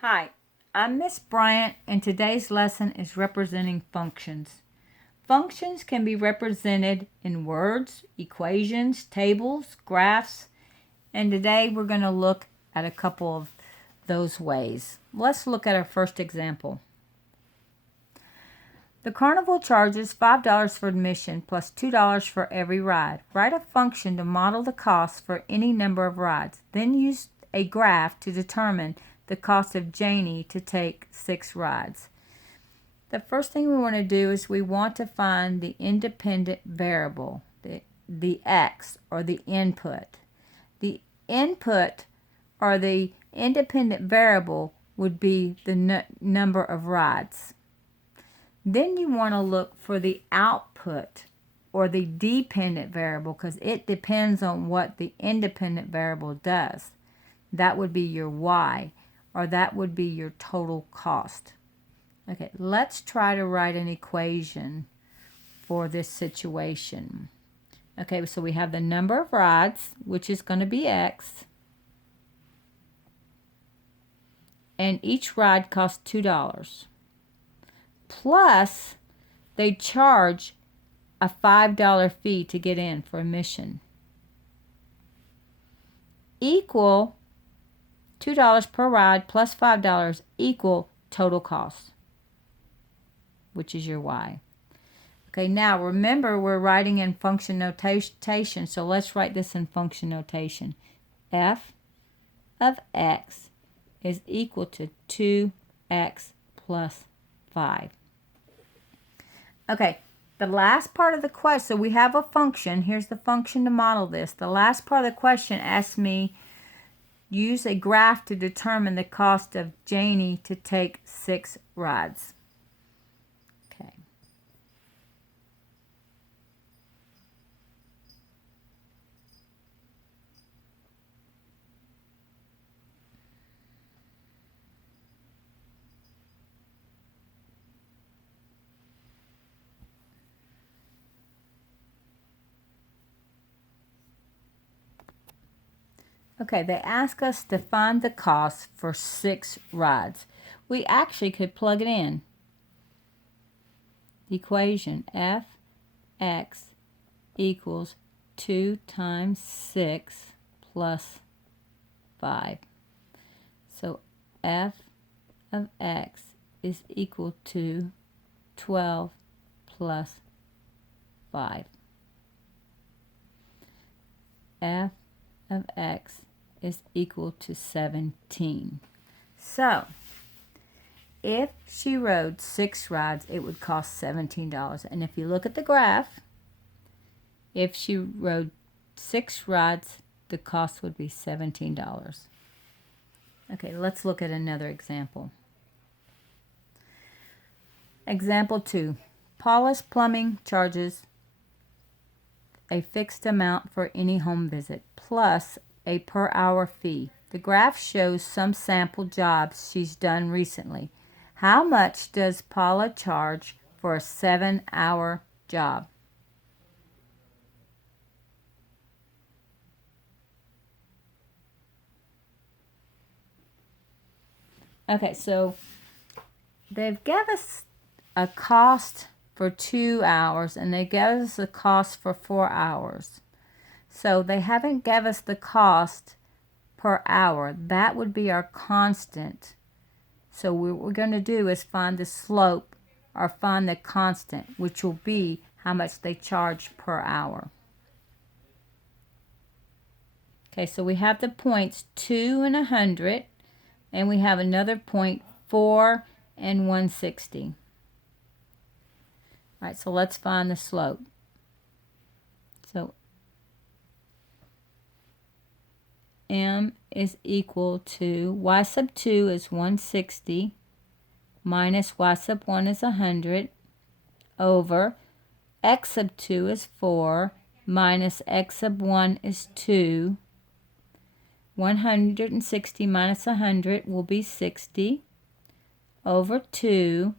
Hi, I'm Miss Bryant, and today's lesson is representing functions. Functions can be represented in words, equations, tables, graphs, and today we're going to look at a couple of those ways. Let's look at our first example. The carnival charges $5 for admission plus $2 for every ride. Write a function to model the cost for any number of rides. Then use a graph to determine the cost of Janie to take 6 rides. The first thing we want to do is we want to find the independent variable, the x, or the input. The input or the independent variable would be the number of rides. Then you want to look for the output or the dependent variable because it depends on what the independent variable does. That would be your y, or that would be your total cost. Okay, let's try to write an equation for this situation. Okay, so we have the number of rides, which is going to be x, and each ride costs $2. Plus, they charge a $5 fee to get in for admission. Equal $2 per ride plus $5 equal total cost, which is your y. Okay, now remember we're writing in function notation, so let's write this in function notation. F of x is equal to 2x plus 5. Okay, the last part of the question, so we have a function. Here's the function to model this. The last part of the question asks me, use a graph to determine the cost of Janie to take 6 rides. Okay. Okay, they ask us to find the cost for 6 rides. We actually could plug it in. The equation f(x) equals 2 times 6 plus 5. So f of x is equal to 12 plus 5. F of x is equal to 17. So, if she rode 6 rides, it would cost $17. And if you look at the graph, if she rode 6 rides, the cost would be $17. Okay, let's look at another example. Example 2. Paula's Plumbing charges a fixed amount for any home visit, plus a per hour fee. The graph shows some sample jobs she's done recently. How much does Paula charge for a 7-hour job? Okay, so they've given us a cost for 2 hours and they gave us a cost for 4 hours. So they haven't given us the cost per hour. That would be our constant. So what we're going to do is find the slope or find the constant, which will be how much they charge per hour. Okay, so we have the points 2 and 100, and we have another point 4 and 160. All right, so let's find the slope. So m is equal to y sub 2 is 160 minus y sub 1 is 100 over x sub 2 is 4 minus x sub 1 is 2. 160 minus 100 will be 60 over 2.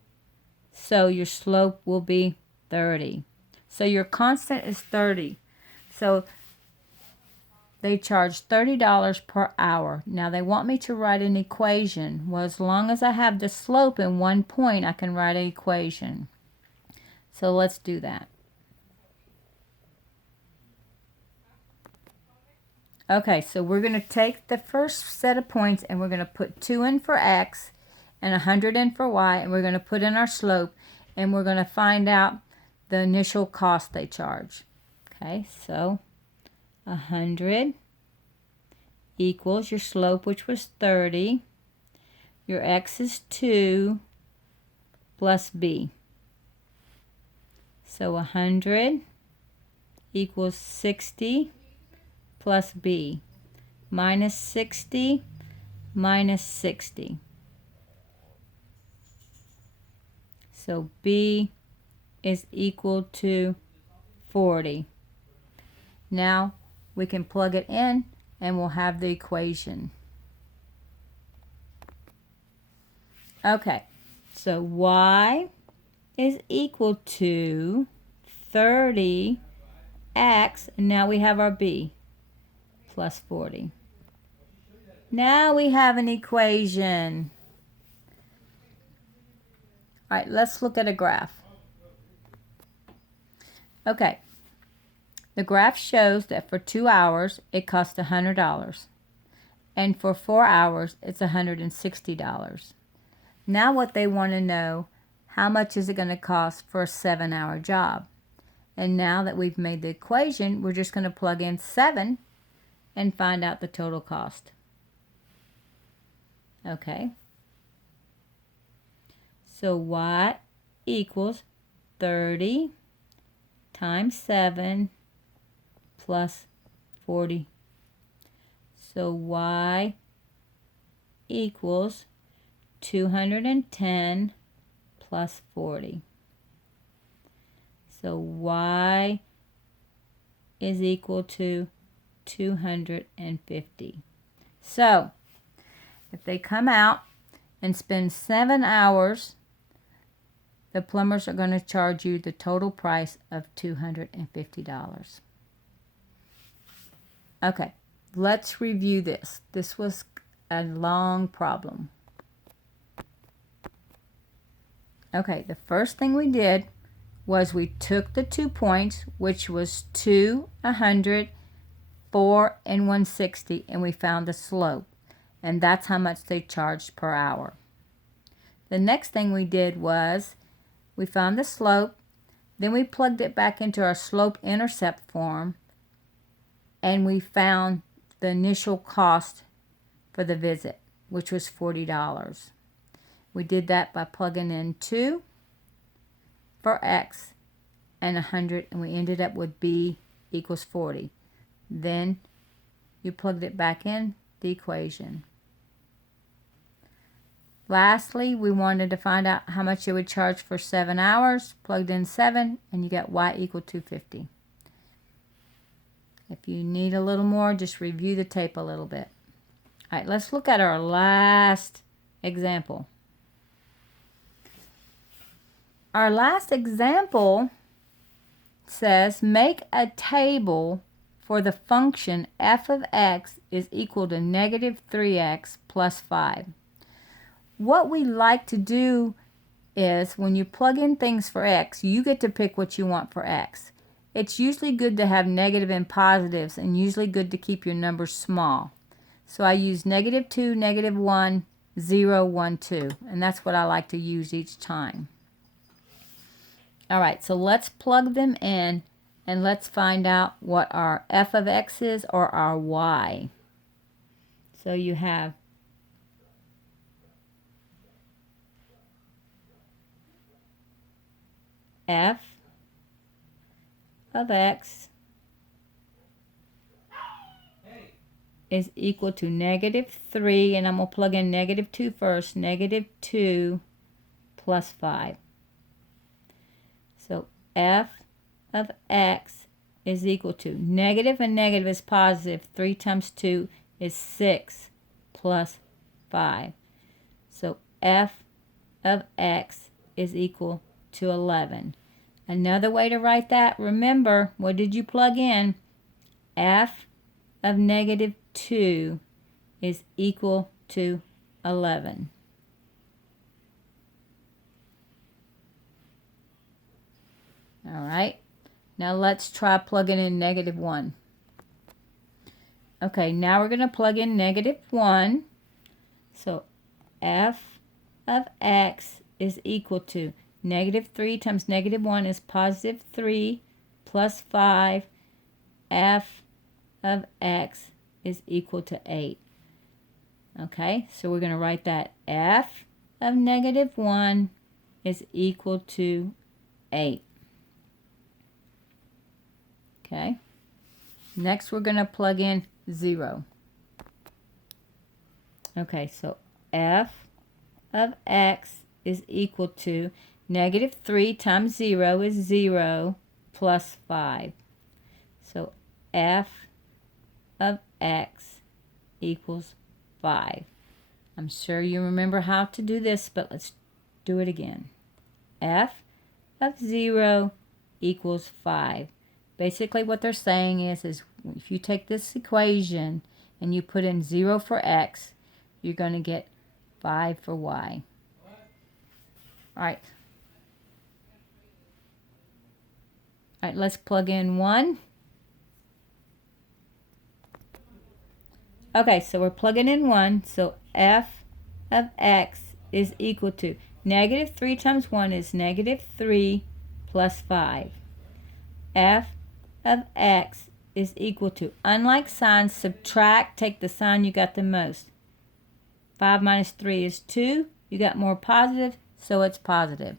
So your slope will be 30. So your constant is 30. So they charge $30 per hour. Now they want me to write an equation. Well, as long as I have the slope in one point, I can write an equation. So let's do that. Okay, so we're going to take the first set of points and we're going to put 2 in for x and 100 in for y, and we're going to put in our slope, and we're going to find out the initial cost they charge. Okay, so 100 equals your slope, which was 30. Your x is 2 plus b. So 100 equals 60 plus b, minus 60 minus 60. So b is equal to 40. Now we can plug it in and we'll have the equation. Okay, so y is equal to 30x, and now we have our b, plus 40. Now we have an equation. All right, let's look at a graph. Okay, the graph shows that for 2 hours it costs $100, and for 4 hours it's $160. Now what they want to know, how much is it going to cost for a 7-hour job? And now that we've made the equation, we're just going to plug in 7 and find out the total cost. Okay. So y equals 30 times 7 plus 40. So y equals 210 plus 40. So y is equal to 250. So if they come out and spend 7 hours, the plumbers are going to charge you the total price of $250. Okay, let's review this. This was a long problem. Okay, the first thing we did was we took the 2 points, which was 2, 100, 4, and 160, and we found the slope. And that's how much they charged per hour. The next thing we did was we found the slope, then we plugged it back into our slope-intercept form, and we found the initial cost for the visit, which was $40. We did that by plugging in 2 for x and 100, and we ended up with b equals 40. Then you plugged it back in the equation. Lastly, we wanted to find out how much it would charge for 7 hours. Plugged in 7, and you got y equal to 250. If you need a little more, just review the tape a little bit. All right, let's look at our last example. Our last example says make a table for the function f of x is equal to negative 3x plus 5. What we like to do is when you plug in things for x, you get to pick what you want for x. It's usually good to have negative and positives, and usually good to keep your numbers small. So I use negative 2, negative 1, 0, 1, 2, and that's what I like to use each time. All right, so let's plug them in and let's find out what our f of x is, or our y. So you have f of x is equal to negative 3, and I'm going to plug in negative 2 first, negative 2 plus 5. So f of x is equal to negative, and negative is positive. 3 times 2 is 6 plus 5. So f of x is equal to 11. Another way to write that, remember, what did you plug in? F of negative 2 is equal to 11. All right, now let's try plugging in negative 1. Okay, now we're going to plug in negative 1. So f of x is equal to negative 3 times negative 1 is positive 3 plus 5. F of x is equal to 8. Okay, so we're going to write that f of negative 1 is equal to 8. Okay, next we're going to plug in 0. Okay, so f of x is equal to negative 3 times 0 is 0 plus 5. So f of x equals 5. I'm sure you remember how to do this, but let's do it again. F of 0 equals 5. Basically what they're saying is if you take this equation and you put in 0 for x, you're going to get 5 for y. All right, let's plug in 1. Okay, so we're plugging in 1. So f of x is equal to negative 3 times 1 is negative 3 plus 5. F of x is equal to, unlike signs, subtract, take the sign you got the most. 5 minus 3 is 2. You got more positive, so it's positive.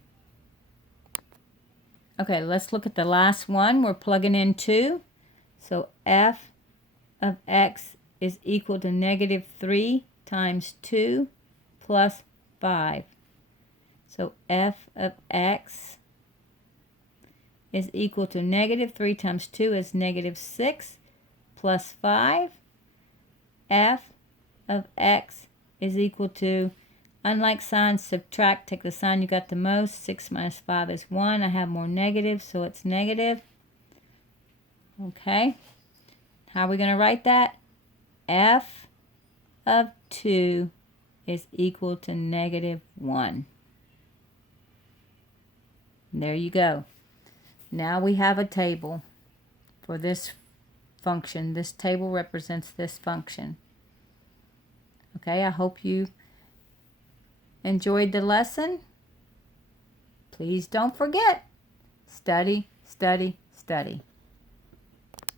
Okay, let's look at the last one. We're plugging in 2. So f of x is equal to negative 3 times 2 plus 5. So f of x is equal to negative 3 times 2 is negative 6 plus 5. F of x is equal to, unlike signs, subtract, take the sign you got the most. 6 minus 5 is 1. I have more negatives, so it's negative. Okay, how are we going to write that? F of 2 is equal to negative 1. There you go. Now we have a table for this function. This table represents this function. Okay, I hope you enjoyed the lesson. Please don't forget, study, study, study.